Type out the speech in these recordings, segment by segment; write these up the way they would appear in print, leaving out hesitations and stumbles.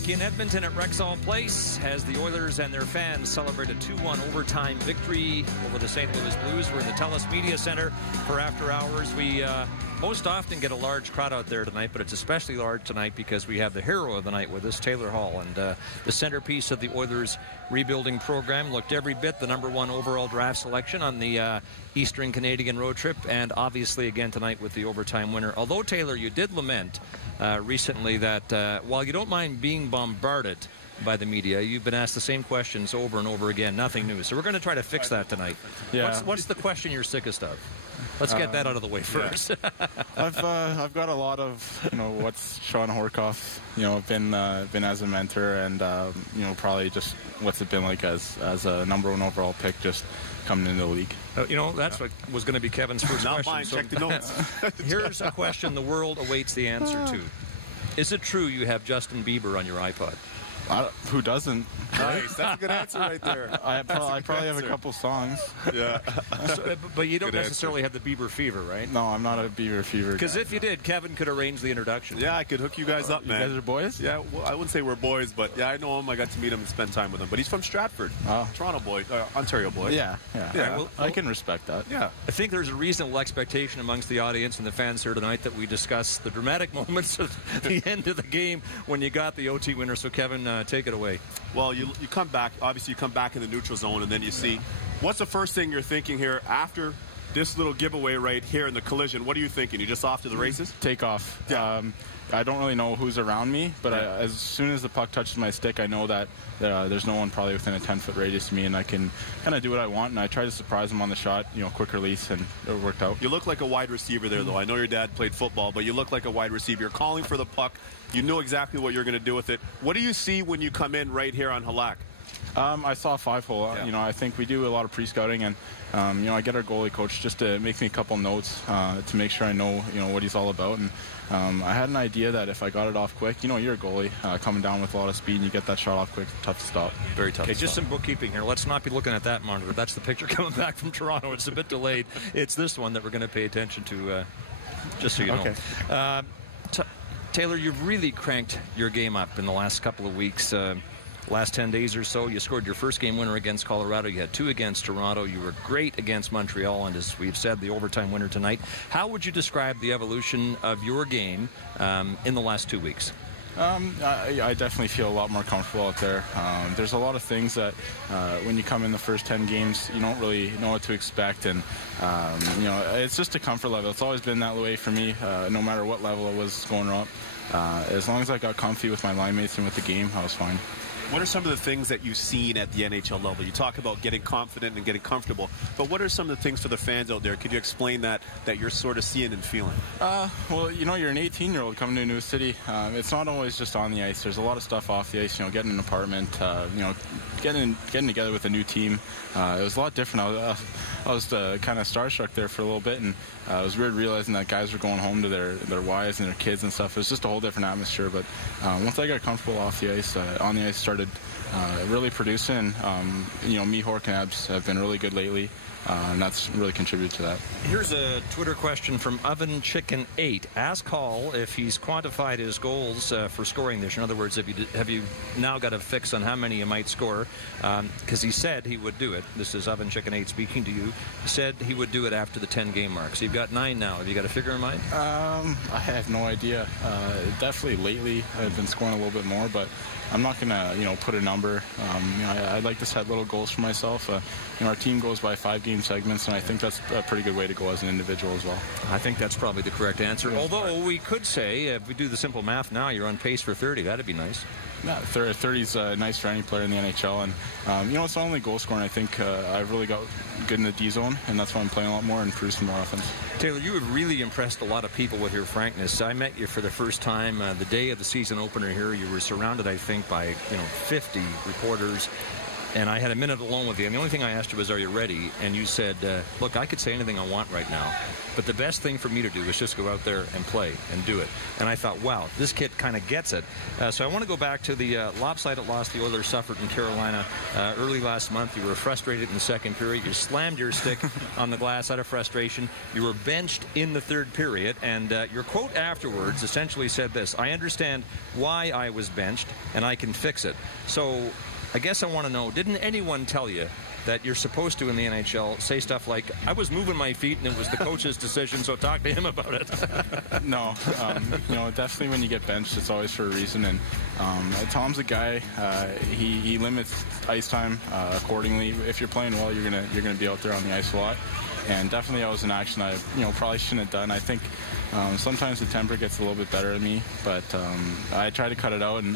back in Edmonton at Rexall Place as the Oilers and their fans celebrate a 2-1 overtime victory over the St. Louis Blues. We're in the TELUS Media Center for After Hours. We most often get a large crowd out there tonight, but it's especially large tonight because we have the hero of the night with us, Taylor Hall, and the centerpiece of the Oilers rebuilding program. Looked every bit the number one overall draft selection on the Eastern Canadian road trip, and obviously again tonight with the overtime winner. Although, Taylor, you did lament recently that while you don't mind being bombarded by the media, you've been asked the same questions over and over again. Nothing new. So we're going to try to fix that tonight. Yeah. What's the question you're sickest of? Let's get that out of the way first. Yeah. I've got a lot of what's Sean Horkoff been as a mentor, and probably just what's it been like as a number one overall pick just coming into the league. That's what was going to be Kevin's first Not question. Mine. Check the notes. Here's a question the world awaits the answer to. Is it true you have Justin Bieber on your iPod? Who doesn't? Nice. That's a good answer right there. I probably have a couple songs. Yeah. But you don't necessarily have the Bieber fever, right? No, I'm not a Bieber fever guy. Because if you did, Kevin could arrange the introduction. Yeah, I could hook you guys up, man. You guys are boys? Yeah, well, I wouldn't say we're boys, but yeah, I know him. I got to meet him and spend time with him. But he's from Stratford. Toronto boy. Ontario boy. Yeah. Well, I can respect that. Yeah. I think there's a reasonable expectation amongst the audience and the fans here tonight that we discuss the dramatic moments at the end of the game when you got the OT winner. So, Kevin, take it away. Well, you come back. Obviously, you come back in the neutral zone, and then you see what's the first thing you're thinking here after this little giveaway right here in the collision? What are you thinking? You just off to the races? Take off. Yeah. I don't really know who's around me, but as soon as the puck touches my stick, I know that there's no one probably within a 10-foot radius of me, and I can kind of do what I want, and I try to surprise them on the shot, quick release, and it worked out. You look like a wide receiver there, though. I know your dad played football, but you look like a wide receiver. You're calling for the puck. You know exactly what you're going to do with it. What do you see when you come in right here on Halak? I saw a 5-hole. Yeah. I think we do a lot of pre-scouting, and I get our goalie coach just to make me a couple notes to make sure I know what he's all about. And I had an idea that if I got it off quick, you're a goalie coming down with a lot of speed, and you get that shot off quick, tough to stop. Very tough. Okay, just some bookkeeping here. Let's not be looking at that monitor. That's the picture coming back from Toronto. It's a bit delayed. It's this one that we're going to pay attention to, just so you know. Okay. Taylor, you've really cranked your game up in the last couple of weeks. Last 10 days or so, you scored your first game winner against Colorado. You had 2 against Toronto. You were great against Montreal, and as we've said, the overtime winner tonight. How would you describe the evolution of your game in the last 2 weeks? I definitely feel a lot more comfortable out there. There's a lot of things that when you come in the first 10 games, you don't really know what to expect, and it's just a comfort level. It's always been that way for me, no matter what level it was going up. As long as I got comfy with my line mates and with the game, I was fine. What are some of the things that you've seen at the NHL level? You talk about getting confident and getting comfortable, but what are some of the things for the fans out there? Could you explain that you're sort of seeing and feeling? Well, you're an 18-year-old coming to a new city. It's not always just on the ice. There's a lot of stuff off the ice, getting an apartment, getting together with a new team. It was a lot different. I was kind of starstruck there for a little bit, and it was weird realizing that guys were going home to their wives and their kids and stuff. It was just a whole different atmosphere, but once I got comfortable off the ice, on the ice started really producing, and me, Hork, and Abs have been really good lately, and that's really contributed to that. Here's a Twitter question from Oven Chicken 8. Ask Hall if he's quantified his goals for scoring this. In other words, have you now got a fix on how many you might score? Because he said he would do it. This is Oven Chicken 8 speaking to you. He said he would do it after the 10-game mark. So you've got 9 now. Have you got a figure in mind? I have no idea. Definitely lately I've been scoring a little bit more, but I'm not going to, put a number. I'd like to set little goals for myself. Our team goes by 5-game segments, and I think that's a pretty good way to go as an individual as well. I think that's probably the correct answer. Although we could say, if we do the simple math now, you're on pace for 30. That'd be nice. Yeah, 30 is nice for any player in the NHL, and it's not only goal scoring. I think I've really got good in the D zone, and that's why I'm playing a lot more and producing more offense. Taylor, you have really impressed a lot of people with your frankness. I met you for the first time the day of the season opener here. You were surrounded, I think, by 50 reporters. and I had a minute alone with you, and the only thing I asked you was, are you ready? And you said, look, I could say anything I want right now, but the best thing for me to do is just go out there and play and do it. And I thought, wow, this kid kind of gets it. So I want to go back to the lopsided loss the Oilers suffered in Carolina early last month. You were frustrated in the second period. You slammed your stick on the glass out of frustration. You were benched in the third period, and your quote afterwards essentially said this: I understand why I was benched, and I can fix it. So I guess I want to know, didn't anyone tell you that you're supposed to in the NHL say stuff like, I was moving my feet and it was the coach's decision, so talk to him about it? No, definitely when you get benched, it's always for a reason. And Tom's a guy. He limits ice time accordingly. If you're playing well, you're gonna be out there on the ice a lot. And definitely, I was in action I probably shouldn't have done. I think sometimes the temper gets a little bit better at me, but I try to cut it out. And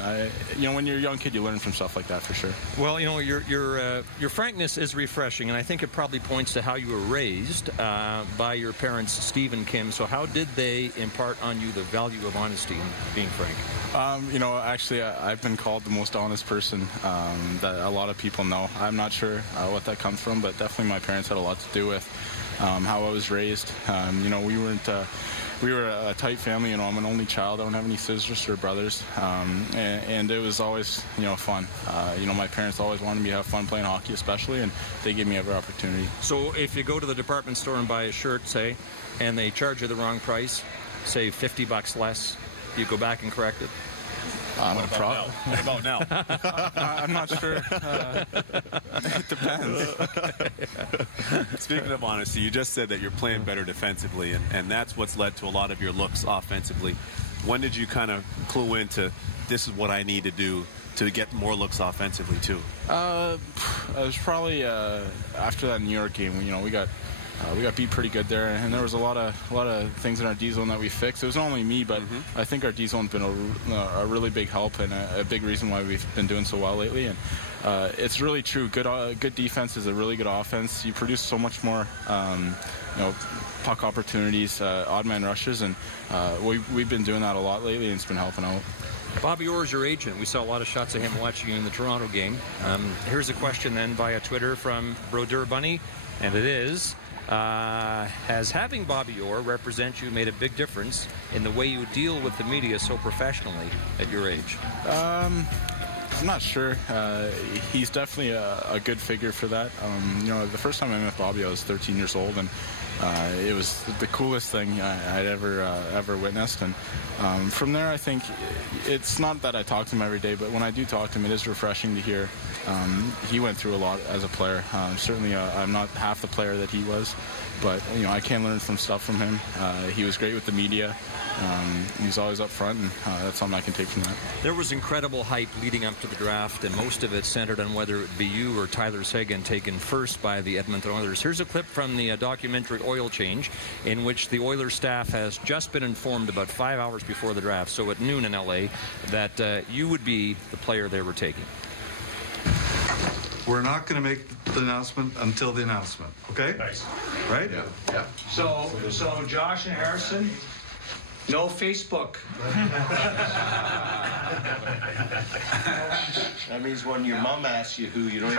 when you're a young kid, you learn from stuff like that for sure. Well, your frankness is refreshing, and I think it probably points to how you were raised by your parents, Steve and Kim. So how did they impart on you the value of honesty and being frank? Actually, I've been called the most honest person that a lot of people know. I'm not sure what that comes from, but definitely my parents had a lot to do with how I was raised. We were a tight family. I'm an only child. I don't have any sisters or brothers, and it was always fun. My parents always wanted me to have fun playing hockey, especially, and they gave me every opportunity. So if you go to the department store and buy a shirt, say, and they charge you the wrong price, say $50 less, do you go back and correct it? What about now? I'm not sure. It depends. Speaking of honesty, you just said that you're playing better defensively, and that's what's led to a lot of your looks offensively. When did you kind of clue into this is what I need to do to get more looks offensively too? It was probably after that New York game. We got beat pretty good there, and there was a lot of things in our D zone that we fixed. It was not only me, but I think our D zone's been a really big help and a big reason why we've been doing so well lately. And it's really true. Good defense is a really good offense. You produce so much more, puck opportunities, odd man rushes, and we've been doing that a lot lately, and it's been helping out. Bobby Orr is your agent. We saw a lot of shots of him watching you in the Toronto game. Here's a question then via Twitter from Brodeur Bunny, and it is: has having Bobby Orr represent you made a big difference in the way you deal with the media so professionally at your age? I'm not sure. He's definitely a good figure for that. The first time I met Bobby, I was 13 years old, and it was the coolest thing I'd ever witnessed. And from there, I think it's not that I talk to him every day, but when I do talk to him, it is refreshing to hear. He went through a lot as a player. Certainly, I'm not half the player that he was, but I can learn some stuff from him. He was great with the media. He's always up front, and that's something I can take from that. There was incredible hype leading up to the draft, and most of it centered on whether it be you or Tyler Seguin taken first by the Edmonton Oilers. Here's a clip from the documentary Oil Change, in which the Oilers staff has just been informed about 5 hours before the draft, so at noon in LA, that you would be the player they were taking. We're not going to make the announcement until the announcement, okay? Nice. Right? Yeah. So Josh and Harrison, no Facebook. That means when your mom asks you who, you don't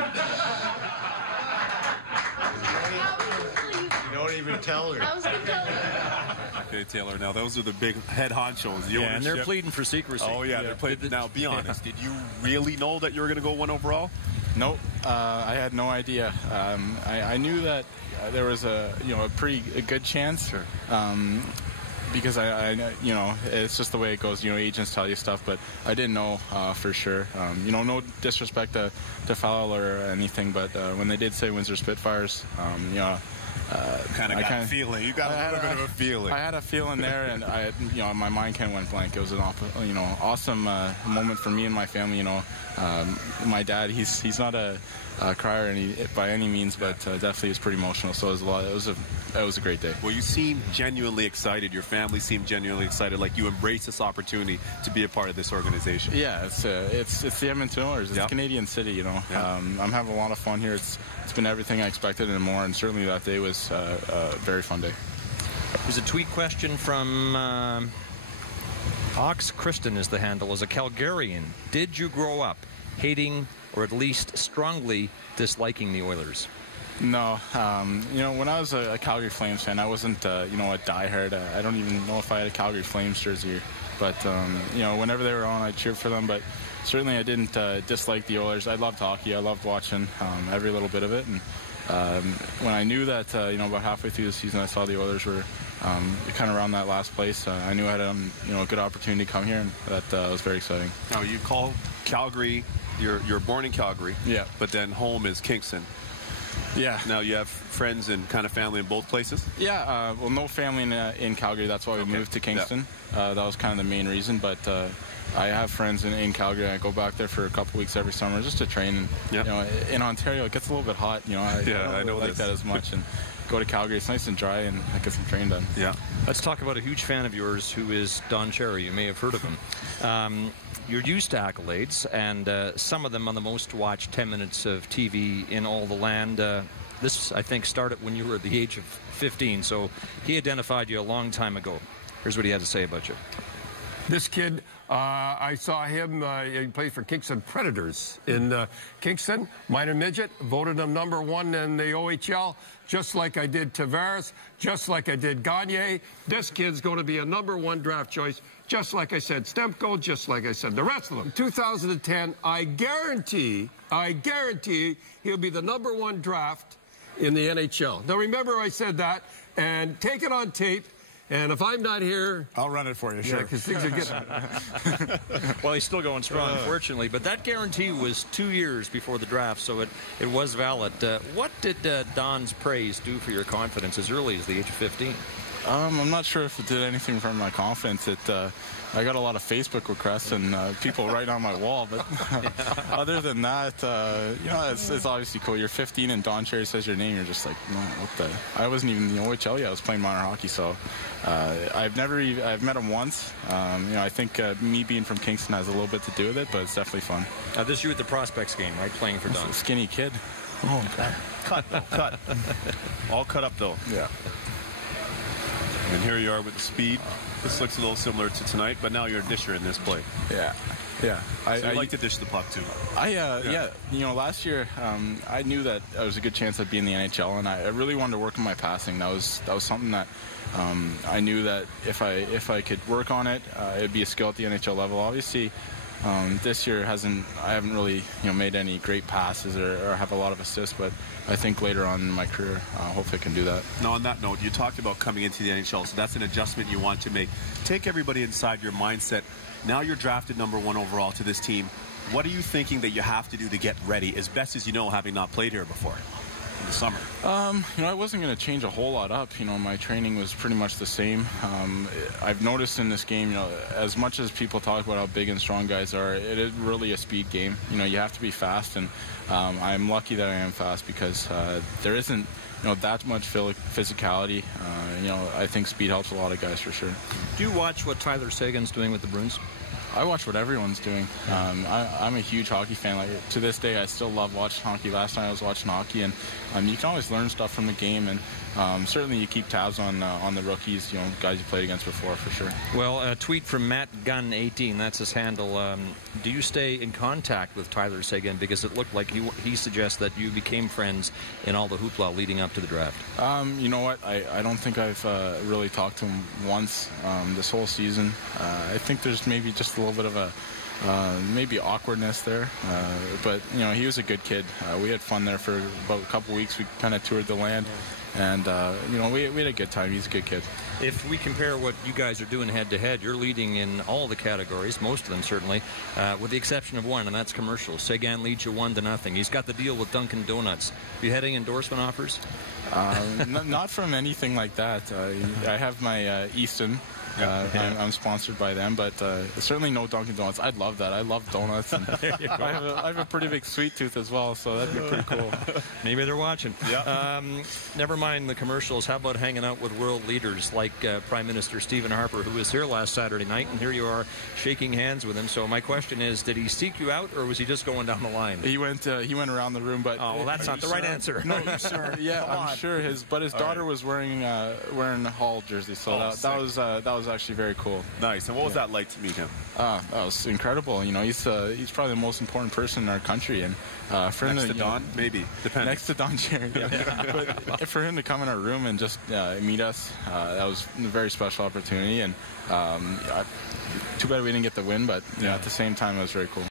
even tell her. I was going to tell her. Okay, Taylor. Now those are the big head honchos. And they're pleading for secrecy. Oh yeah, they're pleading. Now, be honest. Did you really know that you were going to go 1 overall? Nope, I had no idea. I knew that there was a pretty good chance. Sure. Because I it's just the way it goes. Agents tell you stuff, but I didn't know for sure. No disrespect to Fowler or anything, but when they did say Windsor Spitfires, kind of got a feeling. You got a little bit of a feeling. I had a feeling there, and my mind kind of went blank. It was an awesome moment for me and my family. My dad, he's not a crier by any means, but definitely is pretty emotional. So it was a great day. Well, you seem genuinely excited. Your family seemed genuinely excited. Like you embrace this opportunity to be a part of this organization. Yeah, it's the Edmonton Oilers. It's Canadian City. Yeah. I'm having a lot of fun here. It's been everything I expected and more. And certainly that day was a very fun day. There's a tweet question from Ox Kristen is the handle. As a Calgarian, did you grow up hating or at least strongly disliking the Oilers? No, when I was a Calgary Flames fan, I wasn't, a diehard. I don't even know if I had a Calgary Flames jersey, but whenever they were on, I cheered for them. But certainly, I didn't dislike the Oilers. I loved hockey. I loved watching every little bit of it. And when I knew that, about halfway through the season, I saw the Oilers were kind of around that last place. I knew I had a good opportunity to come here, and that was very exciting. Now, you call Calgary. You're born in Calgary. Yeah. But then home is Kingston. Yeah. Now you have friends and kind of family in both places? Yeah. No family in Calgary. That's why we moved to Kingston. Yeah. That was kind of the main reason. But I have friends in Calgary. I go back there for a couple weeks every summer just to train. And, in Ontario, it gets a little bit hot. I don't really like that as much. And go to Calgary. It's nice and dry, and I get some training done. Yeah. Let's talk about a huge fan of yours who is Don Cherry. You may have heard of him. You're used to accolades, and some of them on the most watched 10 minutes of TV in all the land. This, I think, started when you were at the age of 15, so he identified you a long time ago. Here's what he had to say about you. This kid, I saw him, he played for Kingston Predators in Kingston, minor midget, voted him #1 in the OHL, just like I did Tavares, just like I did Gagne. This kid's going to be a #1 draft choice, just like I said Stemko, just like I said the rest of them. 2010, I guarantee he'll be the #1 draft in the NHL. Now, remember I said that, and take it on tape. And if I'm not here, I'll run it for you, sure. Because things are good. Well, he's still going strong, unfortunately. But that guarantee was 2 years before the draft, so it was valid. What did Don's praise do for your confidence as early as the age of 15? I'm not sure if it did anything for my confidence. I got a lot of Facebook requests and people writing on my wall, but other than that, it's obviously cool. You're 15 and Don Cherry says your name, you're just like, no, what the? I wasn't even in the OHL yet. I was playing minor hockey, so I've met him once. I think me being from Kingston has a little bit to do with it, but it's definitely fun. This year at the Prospects game, right, playing for Don? Skinny kid. Oh, cut. All cut up, though. Yeah. And here you are with the speed. This looks a little similar to tonight, but now you're a disher in this play. Yeah. I like to dish the puck, too. Last year, I knew that I was a good chance I'd be in the NHL, and I really wanted to work on my passing. That was something that I knew that if I could work on it, it'd be a skill at the NHL level. Obviously, this year I haven't really made any great passes or have a lot of assists, but I think later on in my career, hopefully I can do that. Now, on that note, you talked about coming into the NHL, so that's an adjustment you want to make. Take everybody inside your mindset. Now you're drafted #1 overall to this team. What are you thinking that you have to do to get ready, as best as you know, having not played here before in the summer? I wasn't going to change a whole lot up. My training was pretty much the same. I've noticed in this game, as much as people talk about how big and strong guys are, it is really a speed game. You have to be fast, and I'm lucky that I am fast because there isn't that much physicality. I think speed helps a lot of guys for sure. Do you watch what Tyler Seguin's doing with the Bruins? I watch what everyone's doing. I'm a huge hockey fan. Like, to this day, I still love watching hockey. Last night I was watching hockey, and you can always learn stuff from the game, and certainly you keep tabs on the rookies, guys you played against before, for sure. Well, a tweet from Matt Gunn 18, that's his handle. Do you stay in contact with Tyler Seguin? Because it looked like he suggests that you became friends in all the hoopla leading up to the draft. You know what? I don't think I've really talked to him once this whole season. I think there's maybe just a little bit of maybe awkwardness there, but he was a good kid. We had fun there for about a couple weeks. We kind of toured the land, and we had a good time. He's a good kid. If we compare what you guys are doing head to head, you're leading in all the categories, most of them certainly, with the exception of one, and that's commercials. Seguin leads you 1-0. He's got the deal with Dunkin' Donuts. Are you heading endorsement offers? Not from anything like that. I have my Easton. I'm sponsored by them, but certainly no Dunkin' Donuts. I'd love that. I love donuts. And I have a pretty big sweet tooth as well, so that'd be pretty cool. Maybe they're watching. Yeah. Never mind. mind the commercials. How about hanging out with world leaders like Prime Minister Stephen Harper, who was here last Saturday night, and here you are shaking hands with him. So my question is, did he seek you out, or was he just going down the line? He went around the room, but oh, well, that's not the right answer. No, sir. Yeah, I'm sure his daughter was wearing a Hall jersey, so that was actually very cool. Nice. And what was that like to meet him? That was incredible. You know, he's probably the most important person in our country, and for him next to Don, maybe depending. Next to Don Cherry, yeah. But for him to come in our room and just meet us, that was a very special opportunity. And too bad we didn't get the win, but at the same time, it was very cool.